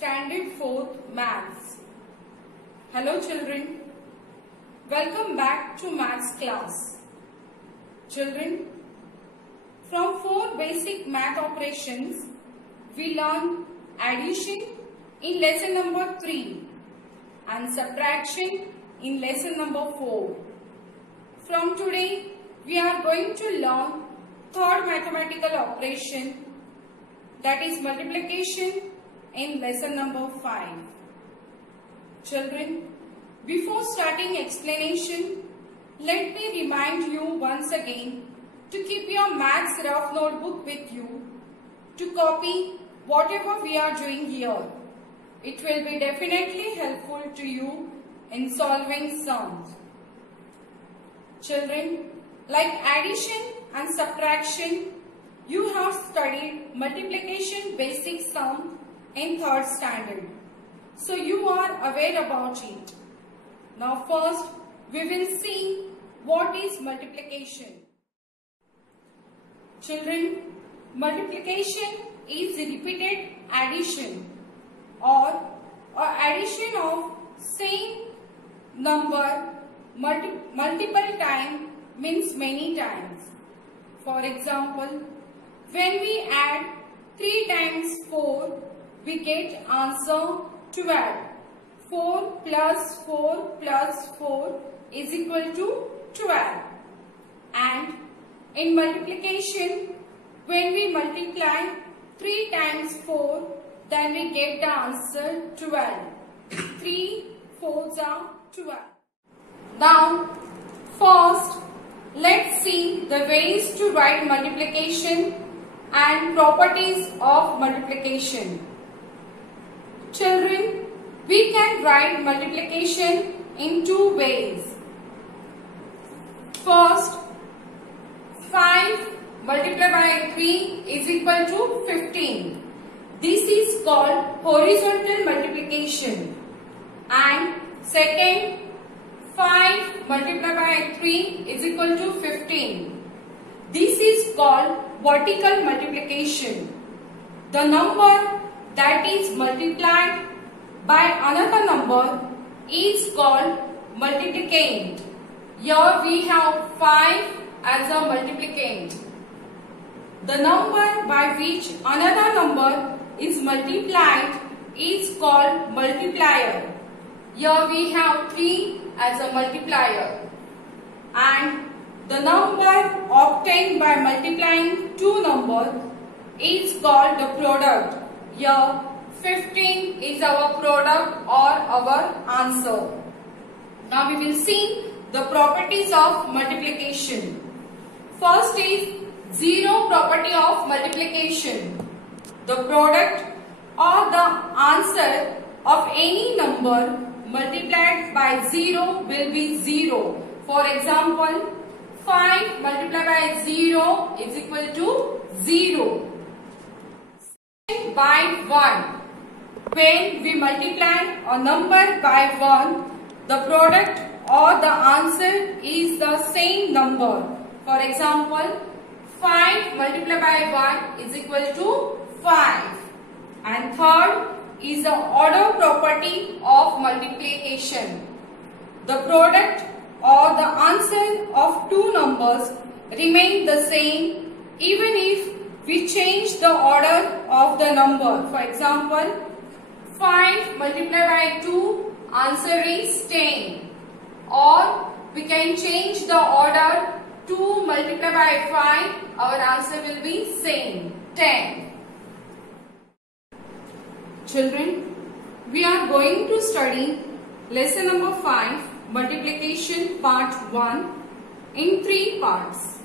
Standard 4th Maths. Hello children, welcome back to Maths class. Children, from 4 basic math operations, we learn addition in lesson number 3 and subtraction in lesson number 4. From today, we are going to learn third mathematical operation, that is multiplication, in lesson number 5. Children, before starting explanation, let me remind you once again to keep your maths rough notebook with you to copy whatever we are doing here. It will be definitely helpful to you in solving sums. Children, like addition and subtraction, you have studied multiplication basic sum in 3rd standard. So you are aware about it. Now first we will see what is multiplication. Children, multiplication is repeated addition or addition of same number multiple times means many times. For example, when we add 3 times 4, we get answer 12. 4 plus 4 plus 4 is equal to 12. And in multiplication, when we multiply 3 times 4, then we get the answer 12. 3 4s are 12. Now, first, let's see the ways to write multiplication and properties of multiplication. Children, we can write multiplication in 2 ways. First, 5 multiplied by 3 is equal to 15. This is called horizontal multiplication. And second, 5 multiplied by 3 is equal to 15. This is called vertical multiplication. The number that is multiplied by another number is called multiplicand. Here we have 5 as a multiplicand. The number by which another number is multiplied is called multiplier. Here we have 3 as a multiplier. And the number obtained by multiplying 2 numbers is called the product. Here 15 is our product or our answer. Now we will see the properties of multiplication. First is zero property of multiplication. The product or the answer of any number multiplied by 0 will be 0. For example, 5 multiplied by 0 is equal to 0. By 1. When we multiply a number by 1, the product or the answer is the same number. For example, 5 multiplied by 1 is equal to 5. And third is the order property of multiplication. The product or the answer of 2 numbers remain the same even if we change the order of the number. For example, 5 multiplied by 2, answer is 10. Or we can change the order, 2 multiplied by 5, our answer will be same, 10. Children, we are going to study lesson number 5, multiplication part 1 in 3 parts.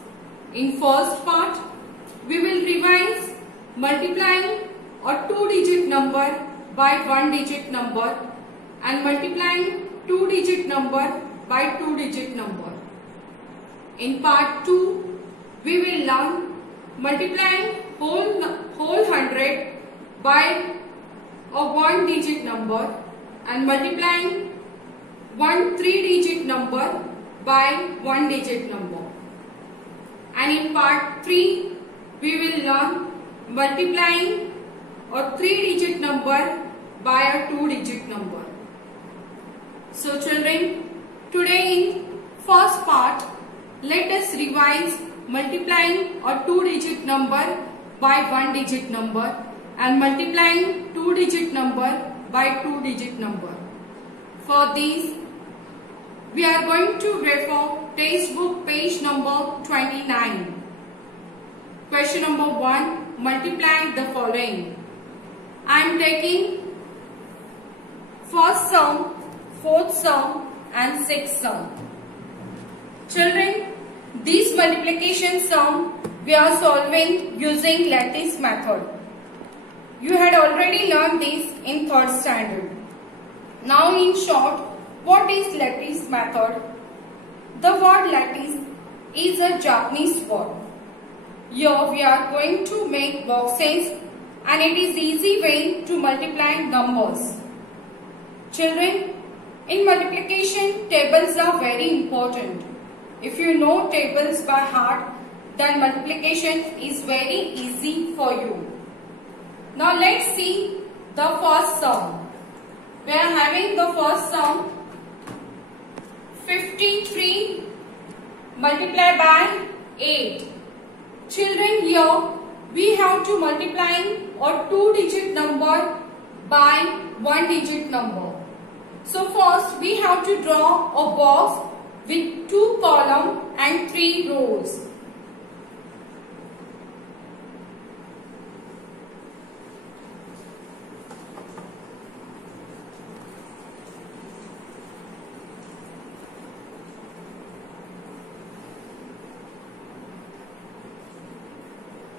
In first part, we will revise multiplying a 2-digit number by 1-digit number and multiplying 2-digit number by 2-digit number. In part 2, we will learn multiplying whole hundred by a 1-digit number and multiplying 1 3-digit number by 1-digit number. And in part 3, we will learn multiplying a 3-digit number by a two-digit number. So children, today in first part, let us revise multiplying a two-digit number by one-digit number and multiplying two-digit number by two-digit number. For these, we are going to refer textbook page number 29. Question number 1, multiply the following. I am taking first sum, fourth sum and sixth sum. Children, this multiplication sum we are solving using lattice method. You had already learned this in 3rd standard. Now in short, what is lattice method? The word lattice is a Japanese word. Here we are going to make boxes and it is easy way to multiply numbers. Children, in multiplication tables are very important. If you know tables by heart, then multiplication is very easy for you. Now let's see the first sum. We are having the first sum 53 multiplied by 8. Children, here we have to multiply a two-digit number by one-digit number. So first we have to draw a box with 2 columns and 3 rows.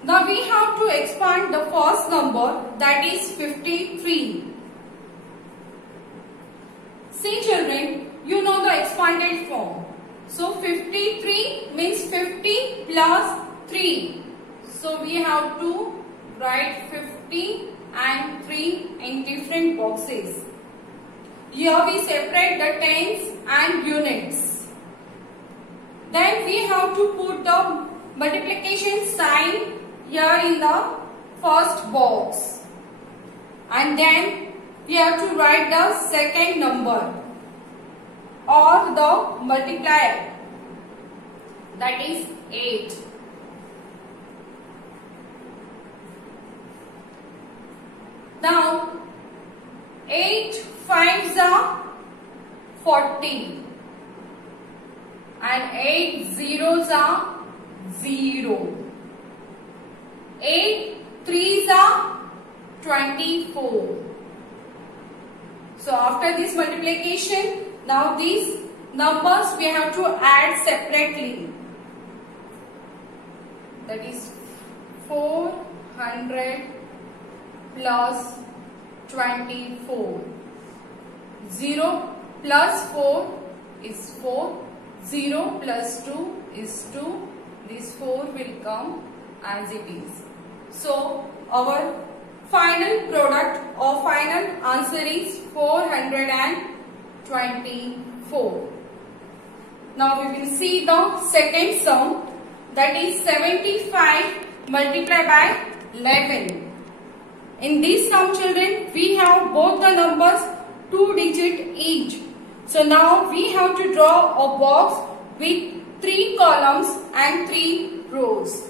Now we have to expand the first number, that is 53. See children, you know the expanded form. So 53 means 50 plus 3. So we have to write 50 and 3 in different boxes. Here we separate the tens and units. Then we have to put the multiplication sign here in the first box, and then we have to write the second number or the multiplier, that is 8. Now 8 5s are 40 and 8 zeros are 0. 8 3s are 24. So after this multiplication, now these numbers we have to add separately. That is 400 plus 24. 0 plus 4 is 4. 0 plus 2 is 2. This 4 will come as it is. So our final product or final answer is 424. Now we will see the second sum, that is 75 multiplied by 11. In this sum children, we have both the numbers 2 digit each. So now we have to draw a box with 3 columns and 3 rows.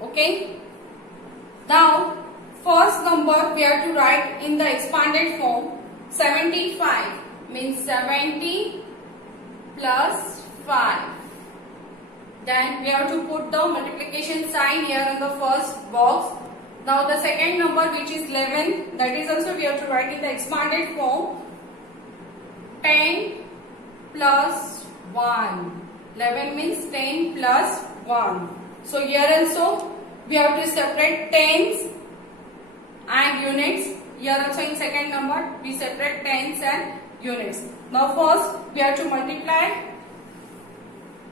Okay. Now, first number we have to write in the expanded form. 75 means 70 plus 5. Then we have to put the multiplication sign here in the first box. Now the second number, which is 11, that is also we have to write in the expanded form. 10 plus 1. 11 means 10 plus 1. So here also we have to separate tens and units. Here also in second number we separate tens and units. Now first we have to multiply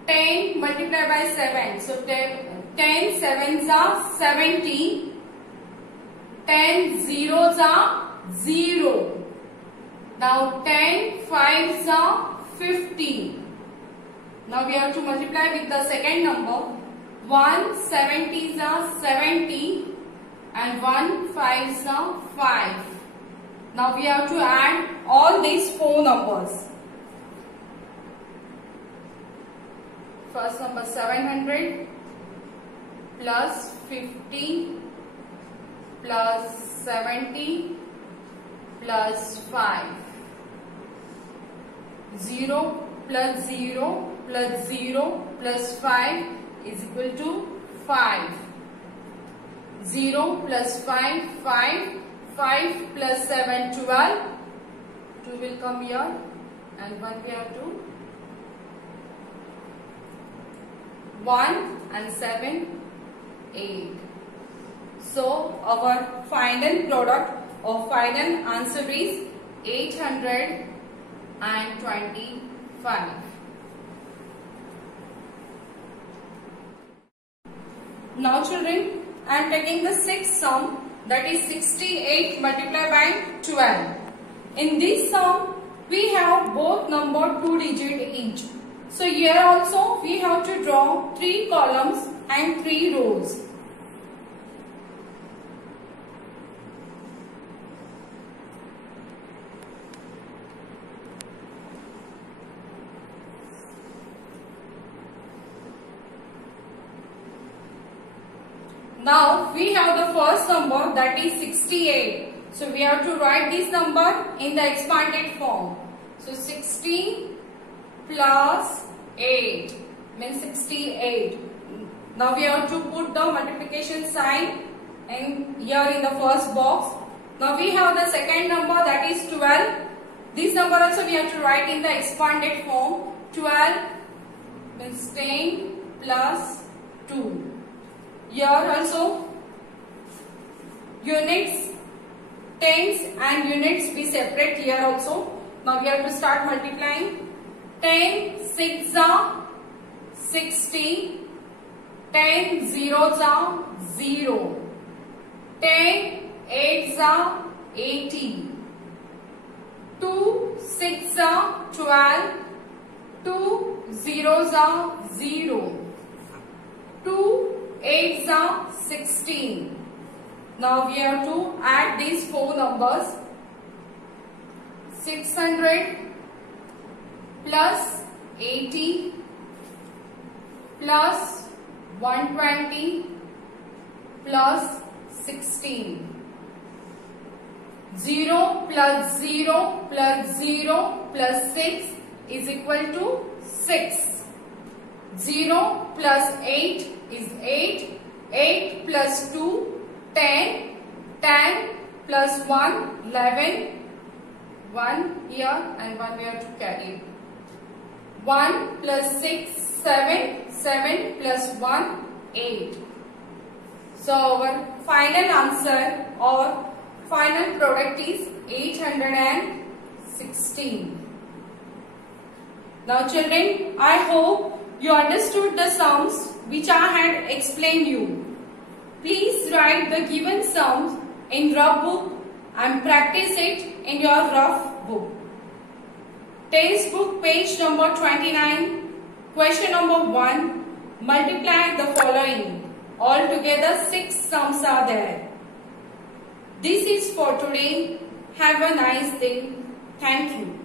10 multiplied by 7. So 10 sevens are 70. 10 zeros are 0. Now 10 fives are 50. Now we have to multiply with the second number. 1 70s are 70 and 1 5s are 5. Now we have to add all these four numbers. First number 700 plus 50 plus 70 plus 5. 0 plus 0 plus 0 plus 5 is equal to 5. 0 plus 5, 5. 5 plus 7, 12. 2 will come here and 1 we have to. 1 and 7, 8. So our final product or final answer is 825. Now children, I am taking the sixth sum, that is 68 multiplied by 12. In this sum, we have both number 2 digit each. So here also we have to draw 3 columns and 3 rows. Now we have the first number, that is 68. So we have to write this number in the expanded form. So 60 plus 8 means 68. Now we have to put the multiplication sign here in the first box. Now we have the second number, that is 12. This number also we have to write in the expanded form. 12 means 10 plus 2. Here also units, tens and units we separate here also. Now we have to start multiplying. 10 6s are 60. 10 zeros are 0. 10 8s are 80. 2 6s are 12. 2 zeros are 0. 2 8s are 16. Now we have to add these four numbers. 600 plus 80 plus 120 plus 16. 0 plus 0 plus 0 plus 6 is equal to 6. 0 plus 8 is 8. 8 plus 2, 10. 10 plus 1, 11. 1 here and 1 we have to carry. 1 plus 6, 7. 7 plus 1, 8. So our final answer or final product is 816. Now children, I hope you understood the sums which I had explained you. Please write the given sums in rough book and practice it in your rough book. Test book page number 29, question number 1, multiply the following. Altogether 6 sums are there. This is for today. Have a nice day. Thank you.